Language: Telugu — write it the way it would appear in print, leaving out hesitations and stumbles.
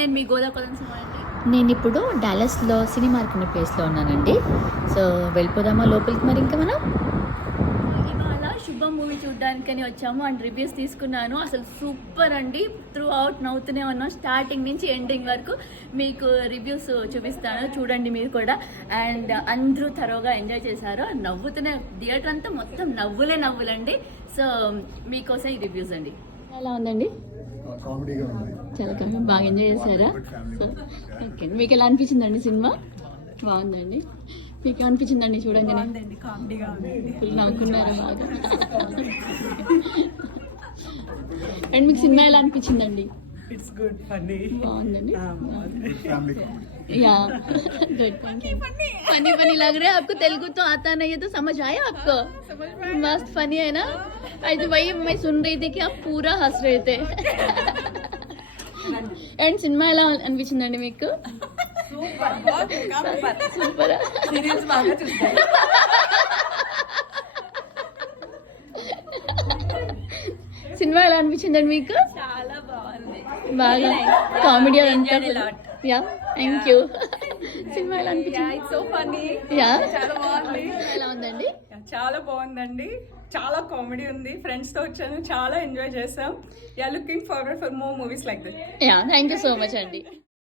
నేను మీ గోదావరి అండి. నేను ఇప్పుడు డాలస్లో సినిమార్క్ అనే ప్లేస్లో ఉన్నానండి. సో వెళ్ళిపోదామా లోపలికి మరి ఇంకా మనం. ఇవాళ శుభం మూవీ చూడడానికని వచ్చాము అండ్ రివ్యూస్ తీసుకున్నాను. అసలు సూపర్ అండి. త్రూ అవుట్ నవ్వుతూనే ఉన్నాం, స్టార్టింగ్ నుంచి ఎండింగ్ వరకు మీకు రివ్యూస్ చూపిస్తాను, చూడండి మీరు కూడా. అండ్ అందరూ తరోగా ఎంజాయ్ చేశారు, నవ్వుతూనే థియేటర్ అంతా మొత్తం నవ్వులండి. సో మీకోసం ఈ రివ్యూస్ అండి. ఎలా ఉందండి? చాలా బాగా ఎంజాయ్ చేశారా? సో ఓకే, మీకు ఎలా అనిపించిందండి సినిమా? బాగుందండి. మీకు అనిపించిందండి చూడంగానే? ఫుల్ నవ్వుకున్నారు బాగా. అండ్ మీకు సినిమా ఎలా అనిపించిందండి? It's good, funny. బాగుందండి. Yeah. Good, thank you. Funny लग रहा है आपको? तेलुगु तो आता नहीं है तो समझ आया आपको? मस्त फनी है ना? आज वही मैं सुन रही थी कि आप पूरा हंस रहे थे. అండ్ సినిమా ఎలా అనిపించిందండి మీకు? సూపర్. సినిమా ఎలా అనిపించిందండి మీకు? చాలా బాగుంది, బాగా కామెడీ అంతా. Yeah, thank you. సినిమా ఎలా అనిపించింది? So funny. యా, చాలా బాగుంది. ఎలా ఉందండి? చాలా బాగుందండి, చాలా కామెడీ ఉంది. ఫ్రెండ్స్ తో వచ్చాను, చాలా ఎంజాయ్ చేసాం. Yeah, looking forward for more movies like this. Yeah, thank you so much అండి.